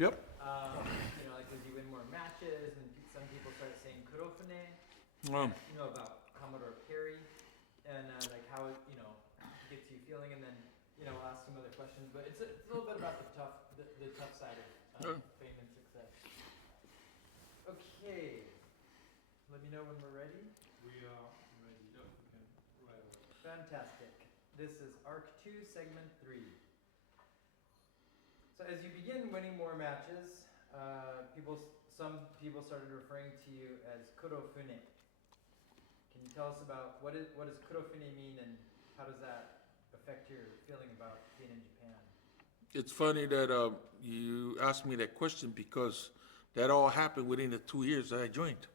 Yep. Like as you win more matches, and some people start saying kurofune, Um, about Commodore Perry, and like how it, gets you feeling, and then, we'll ask some other questions, but it's a little bit about the tough side of fame and success. Okay, let me know when we're ready. We are ready. Yep, we can right away. Fantastic. This is Arc 2, Segment 3. So as you begin winning more matches, some people started referring to you as kurofune. Can you tell us about what does kurofune mean, and how does that affect your feeling about being in Japan? it's funny that you asked me that question because that all happened within the 2 years that I joined.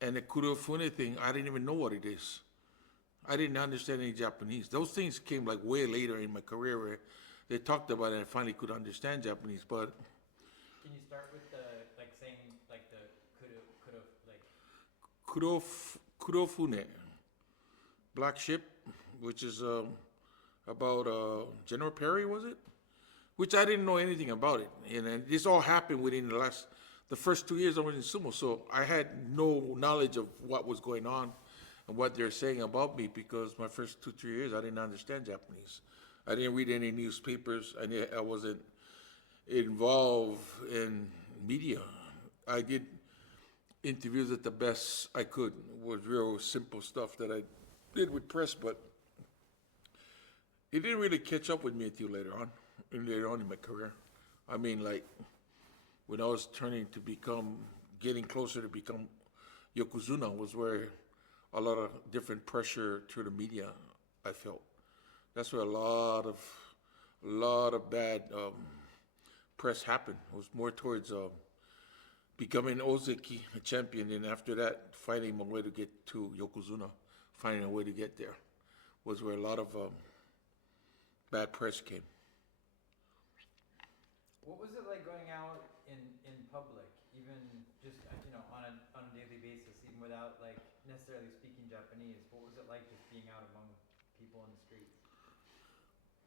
And the kurofune thing, I didn't even know what it is. I didn't understand any Japanese. Those things came like way later in my career where they talked about it and I finally could understand Japanese. But Can you start with the like saying like the kudo like kurofune, black ship, which is about General Perry, was it? Which I didn't know anything about it. And this all happened within the first 2 years I was in sumo. So I had no knowledge of what was going on and what they're saying about me because my first 2, 3 years I didn't understand Japanese. I didn't read any newspapers. I wasn't involved in media. I did interviews at the best I could with real simple stuff that I did with press, but it didn't really catch up with me until later on in my career. I mean, like when I was getting closer to become Yokozuna was where a lot of different pressure through the media I felt. That's where a lot of bad press happened. It was more towards becoming Ozeki a champion, and after that, finding my way to get to Yokozuna, finding a way to get there, was where a lot of bad press came. What was it like going out in public, even just on a daily basis, even without like necessarily speaking Japanese? What was it like just being out among people in the streets?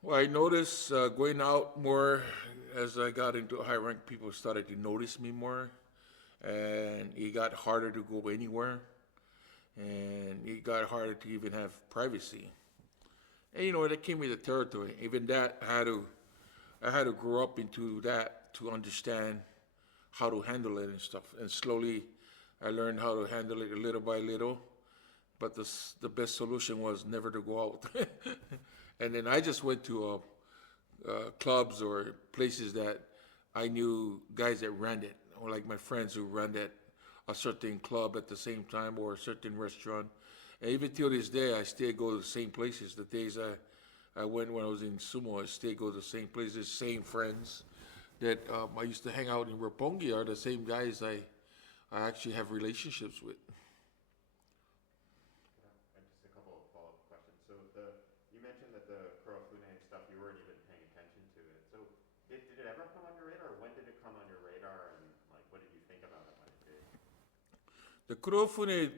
Well, I noticed going out more as I got into high rank, people started to notice me more, and it got harder to go anywhere, and it got harder to even have privacy. And that came with the territory. Even that, I had to grow up into that to understand how to handle it and stuff. And slowly, I learned how to handle it little by little. But the best solution was never to go out. And then I just went to clubs or places that I knew guys that ran it, or like my friends who ran at a certain club at the same time or a certain restaurant. And even till this day, I still go to the same places. The days I went when I was in sumo, I still go to the same places, same friends that I used to hang out in Roppongi are the same guys I actually have relationships with. And just a couple of follow-up questions. So you mentioned that the Kurofune stuff, you weren't even paying attention to it. So did it ever come on your radar? When did it come on your radar? And like, what did you think about it when it did? The Kurofune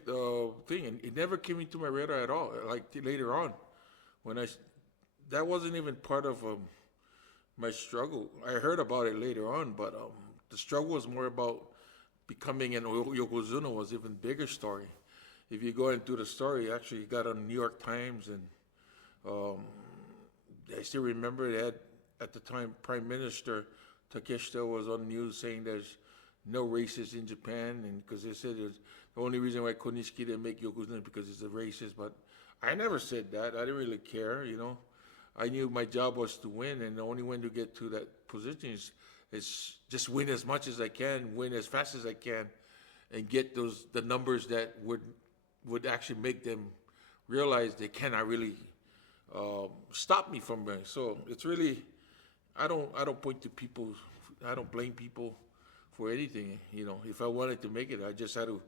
thing, and it never came into my radar at all. Like later on, when that wasn't even part of my struggle. I heard about it later on, but the struggle was more about becoming an Yokozuna was even bigger story. If you go into the story, actually, it got on New York Times, and I still remember that at the time, Prime Minister Takeshita was on the news saying there's no racists in Japan, and because they said the only reason why Konishiki didn't make Yokozuna is because he's a racist. But I never said that. I didn't really care. I knew my job was to win, and the only way to get to that position is just win as much as I can, win as fast as I can, and get the numbers that would actually make them realize they cannot really stop me from winning. So it's really, I don't point to people, I don't blame people for anything. If I wanted to make it, I just had to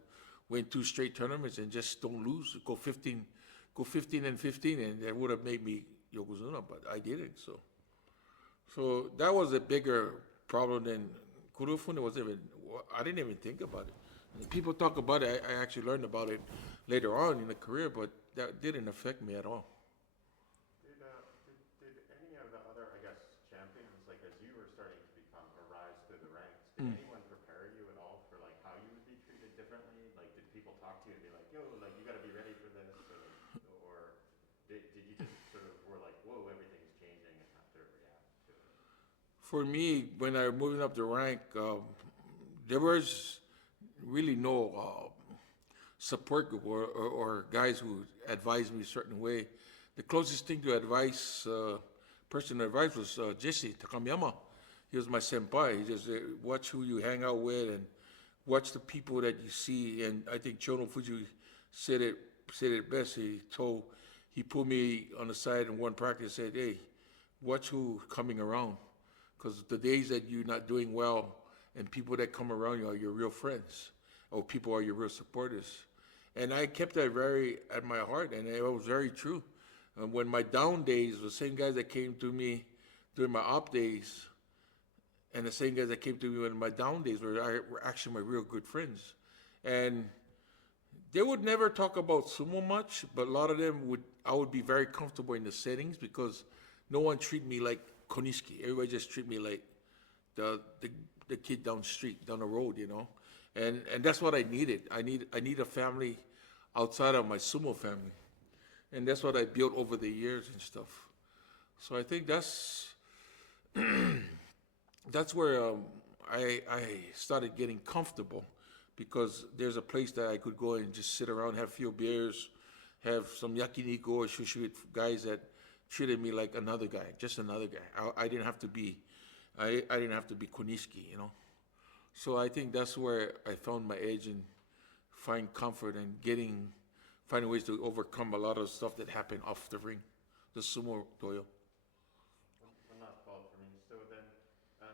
win 2 straight tournaments and just don't lose. Go 15 and 15, and that would have made me Yokozuna, but I didn't. So that was a bigger problem than Kurofune I didn't even think about it. And people talk about it. I actually learned about it later on in the career, but that didn't affect me at all. Did any of the other, I guess, champions, like as you were starting to become a rise to the ranks, people talk to you and be like, yo, like, you gotta be ready for this, or did you just sort of were like, whoa, everything's changing and have to react to it? For me, when I was moving up the rank, there was really no support group or guys who advised me a certain way. The closest thing to advice, person to advice was Jesse Takamiyama. He was my senpai. He just watch who you hang out with and watch the people that you see. And I think Chono Fuji said it best. He pulled me on the side in one practice and said, hey, watch who coming around. Because the days that you're not doing well and people that come around you are your real friends or people are your real supporters. And I kept that very at my heart, and it was very true. When my down days, the same guys that came to me during my up days, and the same guys that came to me when my down days were actually my real good friends. And they would never talk about sumo much, but a lot of them I would be very comfortable in the settings because no one treat me like Konishiki. Everybody just treat me like the kid down the street, down the road, you know. And that's what I needed. I need a family outside of my sumo family. And that's what I built over the years and stuff. So I think that's where I started getting comfortable because there's a place that I could go and just sit around, have a few beers, have some yakiniku or sushi with guys that treated me like another guy, just another guy. I didn't have to be Konishiki, you know. So I think that's where I found my edge and find comfort and finding ways to overcome a lot of stuff that happened off the ring, the sumo doyo. One last follow-up for me. So then,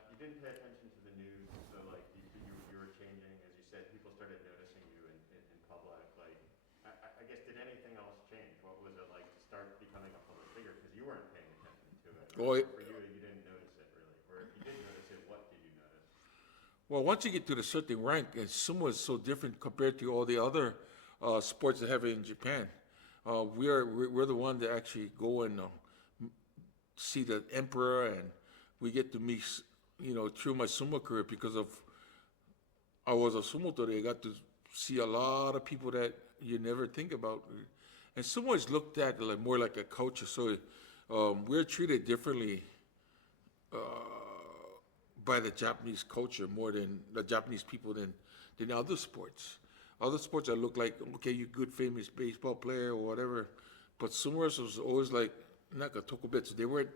you didn't pay attention to the news, so like you were changing, as you said, people started noticing you in public. Like, I guess, did anything else change? What was it like to start becoming a public figure? Because you weren't paying attention to it. Well, Or for you, you didn't notice it really. Or if you did notice it, what did you notice? Well, once you get to the certain rank, and sumo is so different compared to all the other sports that have it in Japan. We're the one that actually go and see the emperor, and we get to meet, you know, through my sumo career because I was a sumo tori. I got to see a lot of people that you never think about, and sumo is looked at like more like a culture. So we're treated differently by the Japanese culture more than the Japanese people than other sports. Other sports I look like, okay, you good famous baseball player or whatever, but sumo was always like naka tokubetsu. They weren't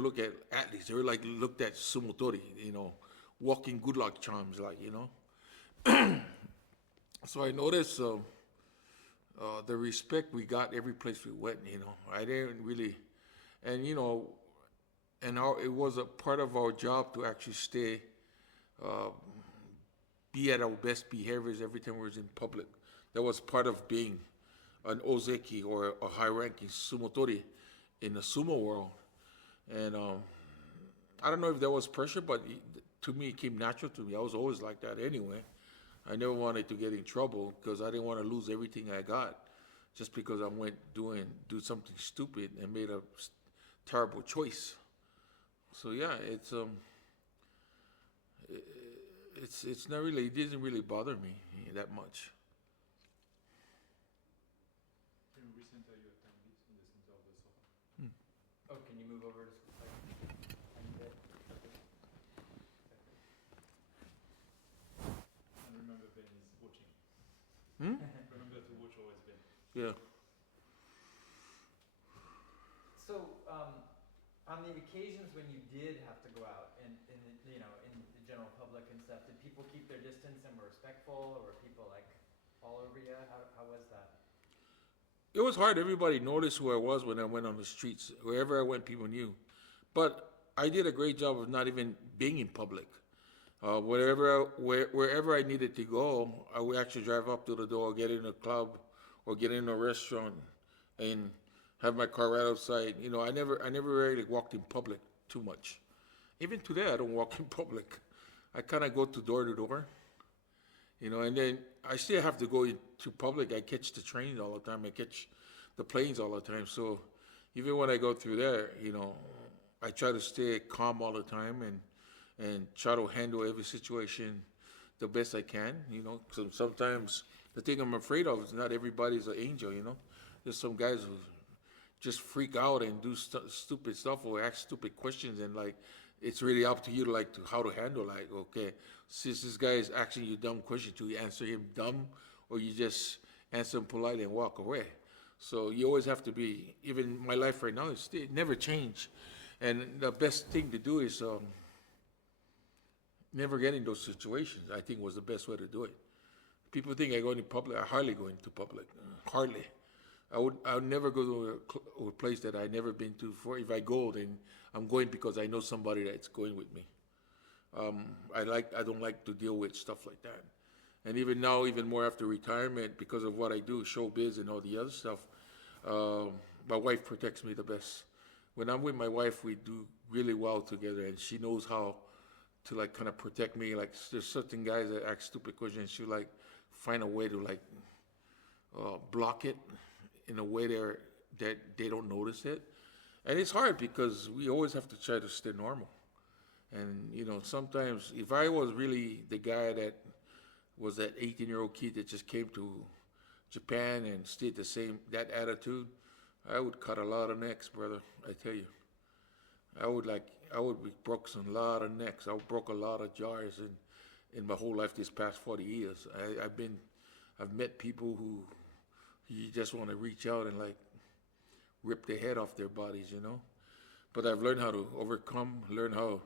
look at athletes. They were like looked at sumo tori, you know, walking good luck charms, like, you know. So I noticed the respect we got every place we went. You know, I didn't really, and you know, it was a part of our job to actually stay. Be at our best behaviors every time we was in public. That was part of being an ozeki or a high-ranking sumo tori in the sumo world. And I don't know if there was pressure, but to me, it came natural to me. I was always like that anyway. I never wanted to get in trouble because I didn't want to lose everything I got just because I went do something stupid and made a terrible choice. So yeah, it's not really, it didn't really bother me that much. Can you recenter your time bit in the center of the sofa? Oh, can you move over just a second? Tiny bit. Perfect. And remember, Ben is watching. Hmm? Remember to watch always, Ben. Yeah. So, on the occasions when you did have to go out and you know, in the general public and stuff, did people keep their distance and were respectful, or were people like all over you? How was that? It was hard. Everybody noticed who I was when I went on the streets. Wherever I went, people knew. But I did a great job of not even being in public. Wherever I needed to go, I would actually drive up to the door, get in a club, or get in a restaurant, and have my car right outside. You know, I never really walked in public too much. Even today, I don't walk in public. I kind of go to door, you know, and then I still have to go into public. I catch the trains all the time. I catch the planes all the time. So even when I go through there, you know, I try to stay calm all the time and try to handle every situation the best I can, you know. So sometimes the thing I'm afraid of is not everybody's an angel, you know. There's some guys who just freak out and do stupid stuff or ask stupid questions, and like it's really up to you to like to how to handle, like, okay, since this guy is asking you dumb question, do you answer him dumb or you just answer him politely and walk away? So you always have to be, even my life right now, it never changed. And the best thing to do is never get in those situations, I think was the best way to do it. People think I go into public, I hardly go into public, hardly. I would never go to a place that I've never been to before. If I go, then I'm going because I know somebody that's going with me. I don't like to deal with stuff like that. And even now, even more after retirement, because of what I do, showbiz and all the other stuff, my wife protects me the best. When I'm with my wife, we do really well together, and she knows how to like kind of protect me. Like there's certain guys that ask stupid questions, she like find a way to like block it in a way that they don't notice it. And it's hard because we always have to try to stay normal. And, you know, sometimes if I was really the guy that was that 18-year-old kid that just came to Japan and stayed that attitude, I would cut a lot of necks, brother, I tell you. I would be broke a lot of necks. I broke a lot of jars in my whole life this past 40 years. I've met people who you just want to reach out and like rip their head off their bodies, you know. But I've learned how to overcome, learn how to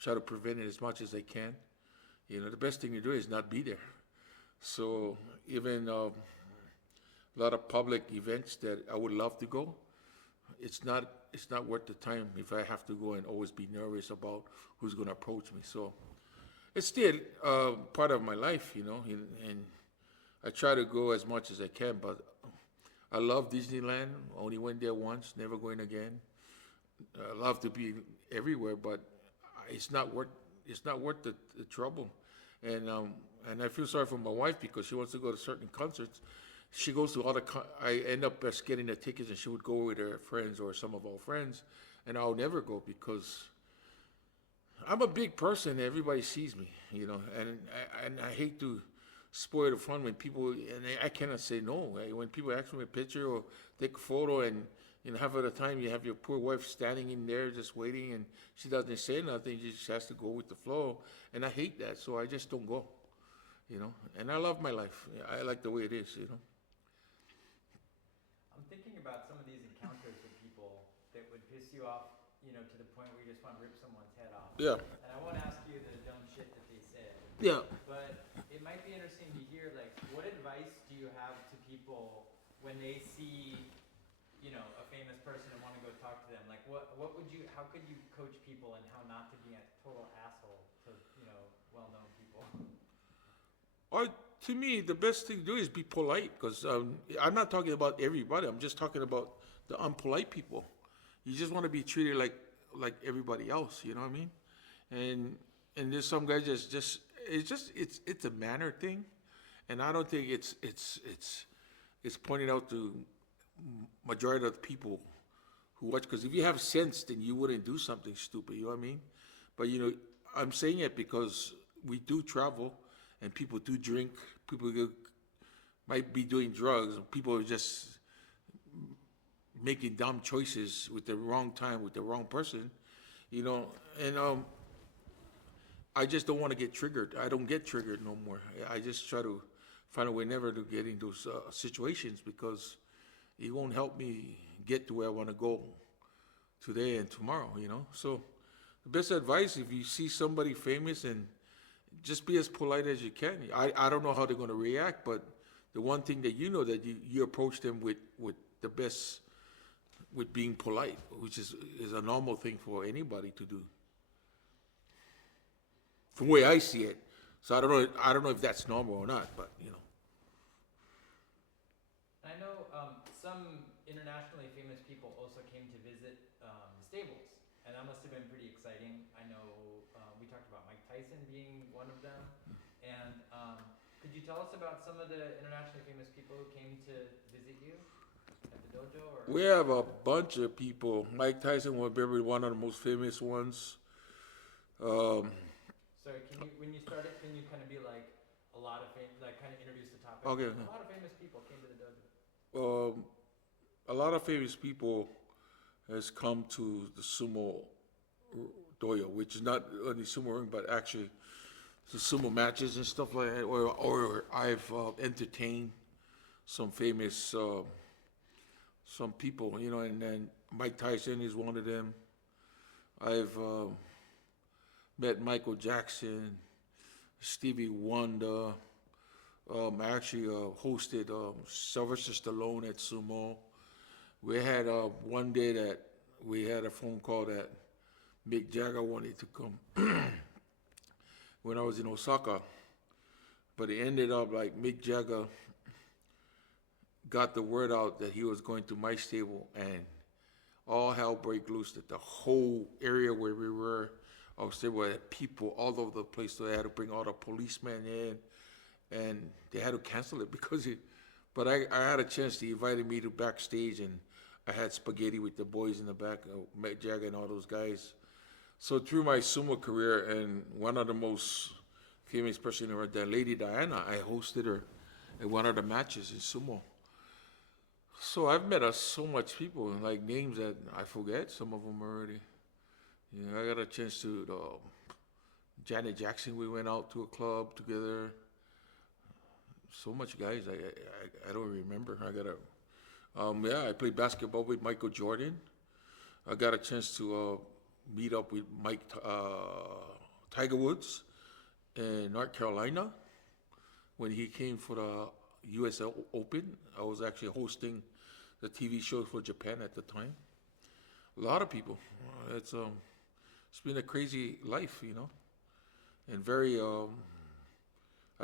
try to prevent it as much as I can. You know, the best thing to do is not be there. So even a lot of public events that I would love to go, it's not worth the time if I have to go and always be nervous about who's going to approach me. So it's still part of my life, you know, and I try to go as much as I can, but I love Disneyland. Only went there once, never going again. I love to be everywhere, but it's not worth the trouble. And I feel sorry for my wife because she wants to go to certain concerts. She goes to all I end up just getting the tickets, and she would go with her friends or some of our friends, and I'll never go because I'm a big person. Everybody sees me, you know, and I hate to spoil the fun when people, and I cannot say no. When people ask me a picture or take a photo, and you know, half of the time you have your poor wife standing in there just waiting, and she doesn't say nothing. She just has to go with the flow, and I hate that, so I just don't go, you know. And I love my life. I like the way it is, you know. I'm thinking about some of these encounters with people that would piss you off, you know, to the point where you just want to rip someone's head off. Yeah. And I won't ask you the dumb shit that they said. Yeah. But it might be interesting to hear, like, what advice do you have to people when they see, you know, a famous person and want to go talk to them? Like, how could you coach people and how not to be a total asshole to, you know, well-known people? To me, the best thing to do is be polite, because I'm not talking about everybody. I'm just talking about the unpolite people. You just want to be treated like everybody else. You know what I mean? And there's some guys it's a manner thing, and I don't think it's pointed out to majority of the people who watch. Because if you have sense, then you wouldn't do something stupid. You know what I mean? But you know, I'm saying it because we do travel. And people do drink. People might be doing drugs. People are just making dumb choices with the wrong time, with the wrong person, you know. And I just don't want to get triggered. I don't get triggered no more. I just try to find a way never to get in those situations, because it won't help me get to where I want to go today and tomorrow, you know. So the best advice, if you see somebody famous, and just be as polite as you can. I don't know how they're going to react, but the one thing that you know, that you approach them with the best, with being polite, which is a normal thing for anybody to do, from the way I see it. So I don't know if that's normal or not, but you know. I know some internationally famous people also came to visit the stables, and that must have been pretty exciting. I know we talked about Mike Tyson being one of them, and could you tell us about some of the internationally famous people who came to visit you at the dojo? Or? We have a bunch of people. Mike Tyson was probably one of the most famous ones. Sorry, when you started, can you kind of be like, a lot of like kind of introduce the topic. Okay. A lot of famous people came to the dojo. A lot of famous people has come to the sumo dojo, which is not only sumo ring, but actually the sumo matches and stuff like that. Or I've entertained some famous some people, you know, and then Mike Tyson is one of them. I've met Michael Jackson, Stevie Wonder. I actually hosted Sylvester Stallone at sumo. We had one day that we had a phone call that Mick Jagger wanted to come when I was in Osaka, but it ended up like Mick Jagger got the word out that he was going to my stable, and all hell broke loose. That the whole area where we were, our stable had people all over the place, so they had to bring all the policemen in, and they had to cancel it because it. But I had a chance. They invited me to backstage, and I had spaghetti with the boys in the back, Mick Jagger and all those guys. So through my sumo career, and one of the most famous person around there, Lady Diana, I hosted her at one of the matches in sumo. So I've met so much people, like names that I forget some of them already. You know, I got a chance to Janet Jackson. We went out to a club together. So much guys, I don't remember. I gotta. I played basketball with Michael Jordan. I got a chance to meet up with Tiger Woods in North Carolina when he came for the U.S. Open. I was actually hosting the TV show for Japan at the time. A lot of people. It's been a crazy life, you know, and very I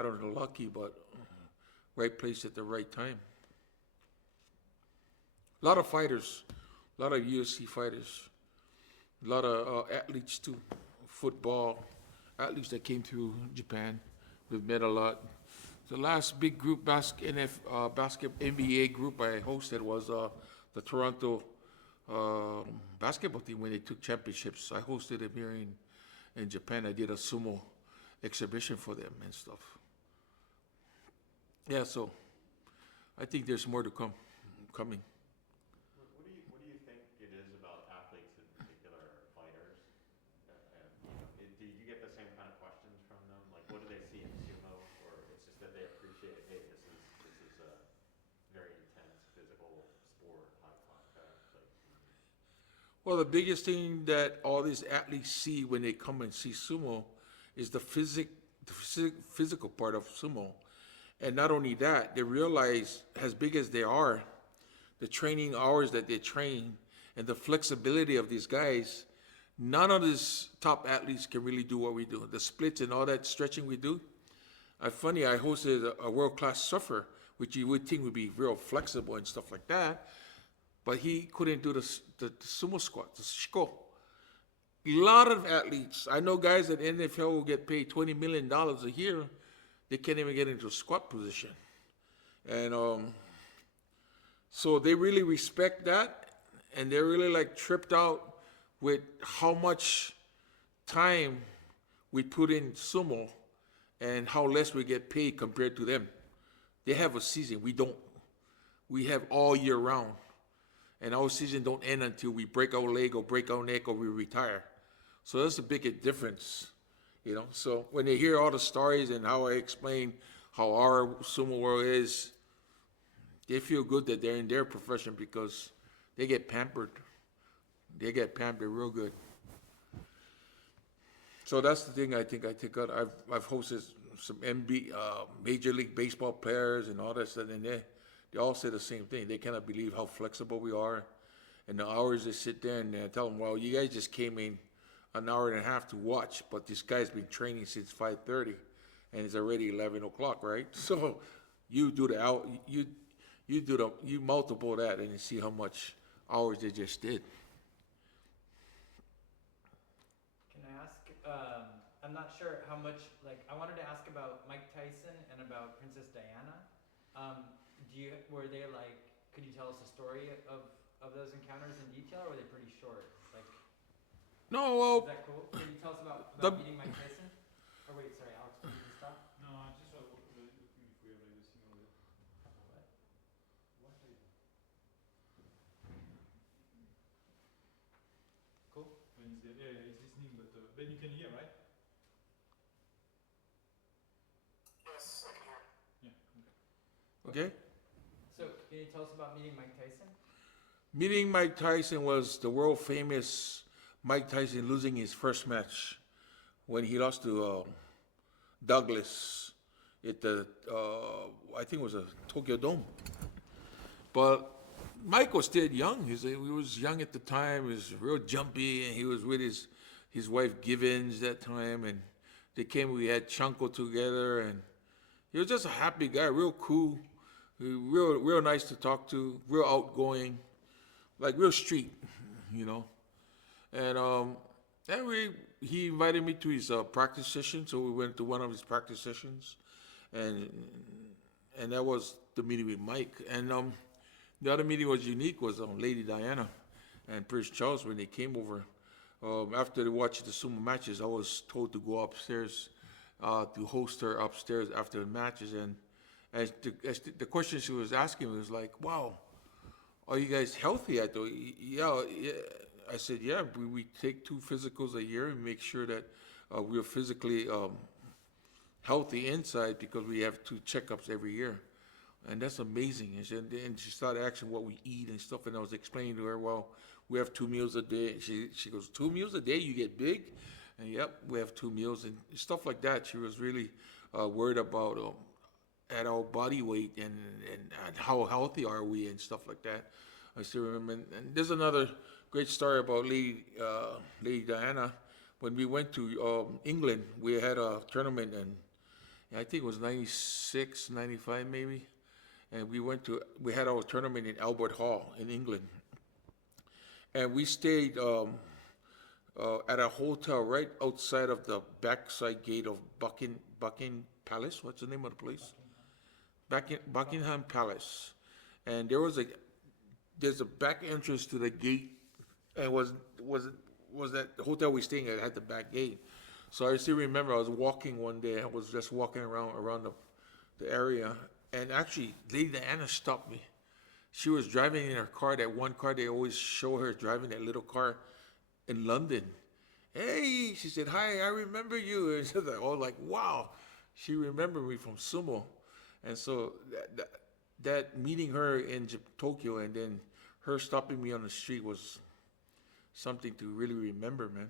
don't know, lucky, but right place at the right time. A lot of fighters, a lot of UFC fighters, a lot of athletes too, football athletes that came through Japan. We've met a lot. The last big group NBA group I hosted was the Toronto basketball team when they took championships. I hosted them here in Japan. I did a sumo exhibition for them and stuff. Yeah, so I think there's more to coming. What do you think it is about athletes in particular, or fighters? Do you get the same kind of questions from them? Like, what do they see in sumo, or it's just that they appreciate, hey, this is a very intense physical sport, high contact. Like, Well, the biggest thing that all these athletes see when they come and see sumo is the physical part of sumo. And not only that, they realize, as big as they are, the training hours that they train and the flexibility of these guys, none of these top athletes can really do what we do. The splits and all that stretching we do. Funny, I hosted a world-class surfer, which you would think would be real flexible and stuff like that, but he couldn't do the sumo squat, the shiko. A lot of athletes, I know guys at NFL will get paid $20 million a year, they can't even get into a squat position. And so they really respect that, and they're really like tripped out with how much time we put in sumo and how less we get paid compared to them. They have a season, we don't. We have all year round. And our season don't end until we break our leg or break our neck or we retire. So that's a big difference, you know. So when they hear all the stories and how I explain how our sumo world is, they feel good that they're in their profession because they get pampered. They get pampered real good. So that's the thing I think I take out. I've hosted some Major League Baseball players and all that stuff, and they all say the same thing. They cannot believe how flexible we are. And the hours they sit there and I tell them, well, you guys just came in an hour and a half to watch, but this guy's been training since 5:30, and it's already 11 o'clock, right? So you do you multiple that and you see how much hours they just did. Can I ask? I'm not sure how much. Like, I wanted to ask about Mike Tyson and about Princess Diana. Were they like? Could you tell us a story of those encounters in detail, or were they pretty short? Like, No, well, is that cool? Can you tell us about the- meeting Mike Tyson? Or wait, sorry, Alex, did you stop? No, I just Ben, you can hear, right? Yes, I can hear. Yeah, okay. Okay? So, can you tell us about meeting Mike Tyson? Meeting Mike Tyson was the world famous Mike Tyson losing his first match when he lost to Douglas at the, I think it was a Tokyo Dome. But Mike was still young. He was young at the time. He was real jumpy, and he was with his wife Givens that time. And we had Chanko together, and he was just a happy guy, real cool, real nice to talk to, real outgoing, like real street, you know. And he invited me to his practice session, so we went to one of his practice sessions, and that was the meeting with Mike. And the other meeting was unique, was Lady Diana and Prince Charles when they came over. After they watched the sumo matches, I was told to go upstairs to host her upstairs after the matches. And as the question she was asking me was like, "Wow, are you guys healthy?" I thought, yeah. I said, yeah, we take 2 physicals a year and make sure that we're physically healthy inside, because we have 2 checkups every year. And that's amazing. And she started asking what we eat and stuff, and I was explaining to her, well, we have 2 meals a day. And she goes, 2 meals a day, you get big? And yep, we have 2 meals and stuff like that. She was really worried about at our body weight and how healthy are we and stuff like that. I still remember. And there's another great story about Lady Diana. When we went to England, we had a tournament, and I think it was 96, 95 maybe. And we had our tournament in Albert Hall in England. And we stayed at a hotel right outside of the backside gate of Buckingham Palace. What's the name of the place? Buckingham Palace. And there's a back entrance to the gate, and was that hotel we staying at the back gate. So I still remember I was walking one day. I was just walking around the area, and actually Lady Diana stopped me. She was driving in her car, that one car they always show her driving, that little car in London. Hey, she said, "Hi, I remember you." And so like, wow, she remembered me from sumo. And so that meeting her in Tokyo and then her stopping me on the street was something to really remember, man.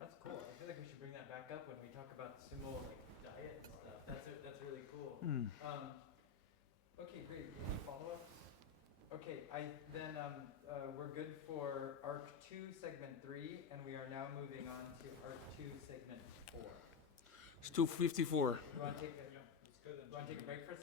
That's cool. I feel like we should bring that back up when we talk about sumo, like diet and stuff. That's really cool. Okay, great. Any follow-ups? Okay, we're good for Arc 2, Segment 3, and we are now moving on to Arc 2, Segment 4. It's 2:54. You want to take a Yeah, it's good. break for a second?